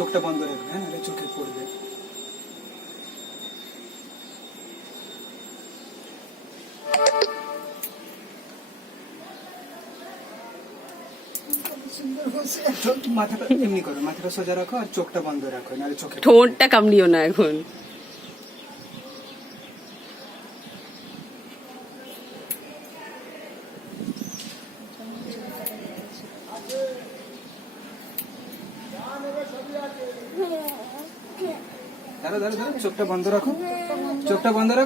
চোখটা বন্ধ রাখবে, হ্যাঁ, নাহলে চোখে পড়বে। মাথাটা এমনি করো, মাথাটা সোজা রাখো আর চোখটা বন্ধ রাখো, নাহলে চোখে পড়বে। ঠোঁটটা কামড়িও না এখন। দাঁড়াও, চোখটা বন্ধ রাখো, চোখটা বন্ধ রাখো।